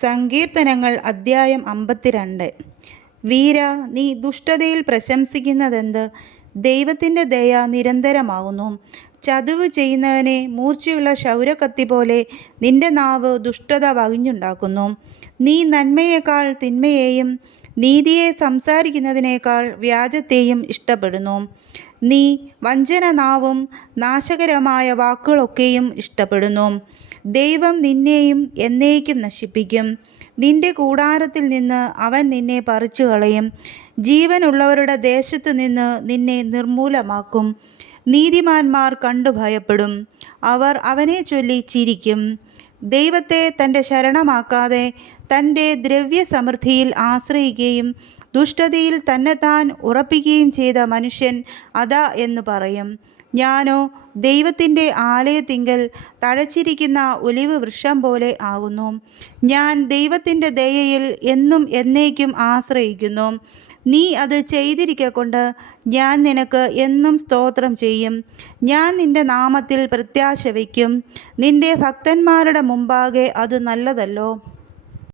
സങ്കീർത്തനങ്ങൾ അദ്ധ്യായം 52. വീര, നീ ദുഷ്ടതയിൽ പ്രശംസിക്കുന്നതെന്ത്? ദൈവത്തിൻ്റെ ദയ നിരന്തരമാകുന്നു. ചതുവ് ചെയ്യുന്നവനെ മൂർച്ചയുള്ള ക്ഷൗരക്കത്തി പോലെ നിന്റെ നാവ് ദുഷ്ടത വകിഞ്ഞുണ്ടാക്കുന്നു. നീ നന്മയേക്കാൾ തിന്മയെയും നീതിയെ സംസാരിക്കുന്നതിനേക്കാൾ വ്യാജത്തെയും ഇഷ്ടപ്പെടുന്നു. നീ വഞ്ചന നാവും നാശകരമായ വാക്കുകളൊക്കെയും ഇഷ്ടപ്പെടുന്നു. ദൈവം നിന്നെയും എന്നേക്കും നശിപ്പിക്കും. നിന്റെ കൂടാരത്തിൽ നിന്ന് അവൻ നിന്നെ പറിച്ചു കളയും. ജീവനുള്ളവരുടെ ദേശത്തു നിന്ന് നിന്നെ നിർമൂലമാക്കും. നീതിമാന്മാർ കണ്ടു ഭയപ്പെടും. അവർ അവനെ ചൊല്ലി ചിരിക്കും. ദൈവത്തെ തൻ്റെ ശരണമാക്കാതെ തൻ്റെ ദ്രവ്യസമൃദ്ധിയിൽ ആശ്രയിക്കുകയും ദുഷ്ടതയിൽ തന്നെത്താൻ ഉറപ്പിക്കുകയും ചെയ്ത മനുഷ്യൻ അതാ എന്ന് പറയും. ഞാനോ ദൈവത്തിൻ്റെ ആലയത്തിങ്കൽ തഴച്ചിരിക്കുന്ന ഒലിവ് വൃക്ഷം പോലെ ആകുന്നു. ഞാൻ ദൈവത്തിൻ്റെ ദയയിൽ എന്നും എന്നേക്കും ആശ്രയിക്കുന്നു. നീ അത് ചെയ്തിരിക്കൊണ്ട് ഞാൻ നിനക്ക് എന്നും സ്തോത്രം ചെയ്യും. ഞാൻ നിൻ്റെ നാമത്തിൽ പ്രത്യാശ വയ്ക്കും. നിൻ്റെ ഭക്തന്മാരുടെ മുമ്പാകെ അത് നല്ലതല്ലോ.